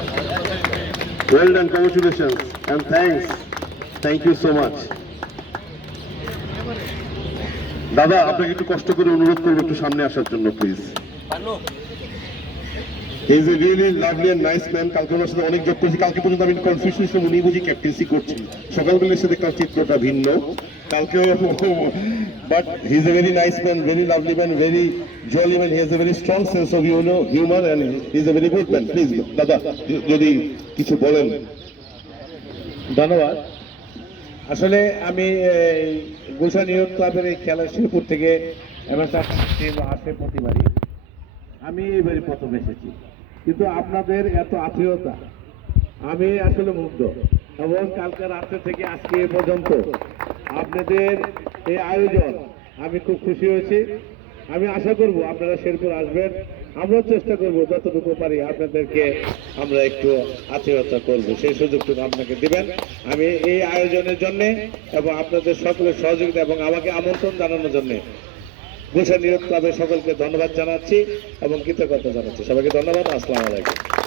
Well done, congratulations and thanks. Thank you so much. দাদা আপনাকে একটু কষ্ট করে অনুরোধ করবো একটু সামনে আসার জন্য please. He is a really lovely and nice man. কালকে ওনার সাথে অনেক যোগ করেছি, কালকে পর্যন্ত আমি কনফিউশন ছিলাম উনি বুঝি ক্যাপ্টেন্সি করছেন, সকালবেলা এসে দেখলাম চিত্রটা ভিন্ন কালকেও, but he is a very nice man, very lovely man, very jolly man, he has a very strong sense of humour and he is a very good man. Please দাদা যদি কিছু বলেন। ধন্যবাদ। আসলে আমি গুলশান ইয়ুথ ক্লাবের এই খেলা শিরপুর থেকে টিম আসে প্রতিবারই, আমি এবারই প্রথম এসেছি, কিন্তু আপনাদের এত আত্মীয়তা আমি আসলে মুগ্ধ, এবং কালকে রাত্রে থেকে আজকে এ পর্যন্ত আপনাদের এই আয়োজন আমি খুব খুশি হয়েছি। আমি আশা করব আপনারা শেরপুর আসবেন, আমরাও চেষ্টা করব যতটুকু পারি আপনাদেরকে আমরা একটু আত্মীয়তা করব, সেই সুযোগটুকু আপনাকে দিবেন। আমি এই আয়োজনের জন্য এবং আপনাদের সকলের সহযোগিতা এবং আমাকে আমন্ত্রণ জানানোর জন্য গুলশান ইয়ুথ ক্লাবের সকলকে ধন্যবাদ জানাচ্ছি এবং কৃতজ্ঞতা জানাচ্ছি। সবাইকে ধন্যবাদ। আসসালামু আলাইকুম।